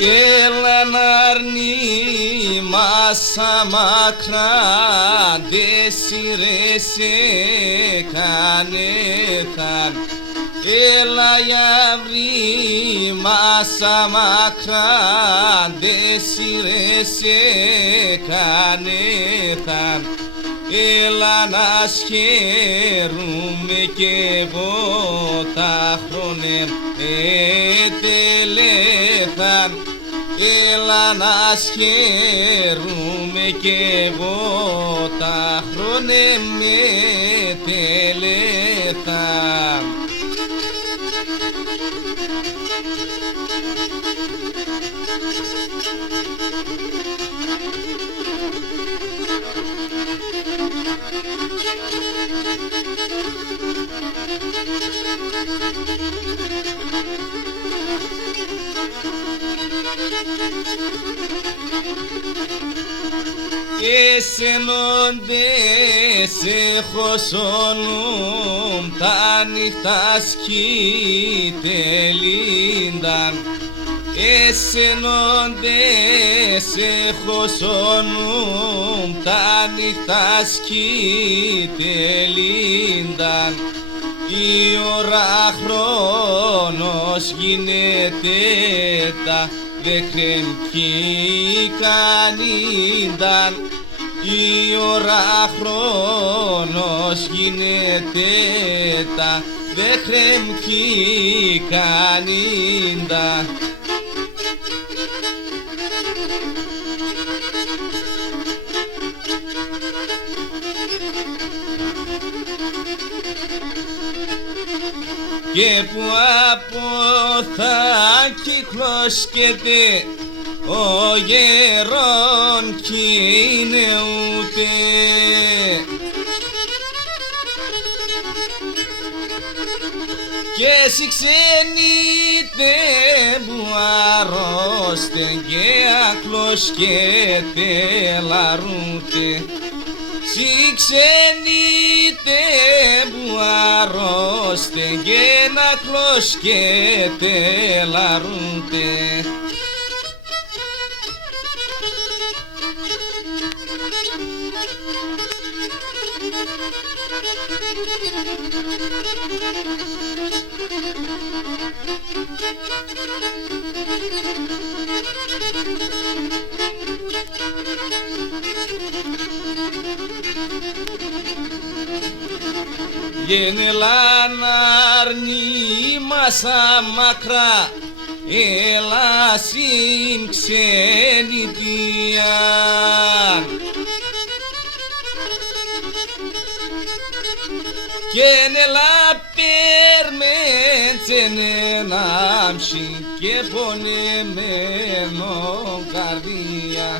Έλα ναρνί μάσα μακρά, δε σειρέσαι κανέθαν. Έλα γιαύρι μάσα μακρά, δε σειρέσαι κανέθαν. Έλα να σχέρουμε και εγώ τα χρόνια ετελέχαν. Έλα να σχέρουμε κι εγώ τα χρόνια με τελέθαν. Εσενόντες εχωσόνουν τα νύχτα σκητελίνταν. Εσενόντες εχωσόνουν τα νύχτα σκητελίνταν. Η ώρα χρόνος γίνεται τα δέχρεν κι κανίνταν. Η ώρα χρόνος γίνεται τα δέχρεν κι κανίντα. Και που από θα κυκλοσκεται ο γερόν κι είναι ούτε. Και εσύ ξενείτε που αρρώστε και ακλοσκετε λαρούτε. Συ ξενείτε που αρρώστε και να κλωσκετε λαρούτε. Γένελα ναρνί μάσα μακρά, έλα συν ξενιτίαν. Γένελα περμεντσενέναμψη και πονεμένο καρδία.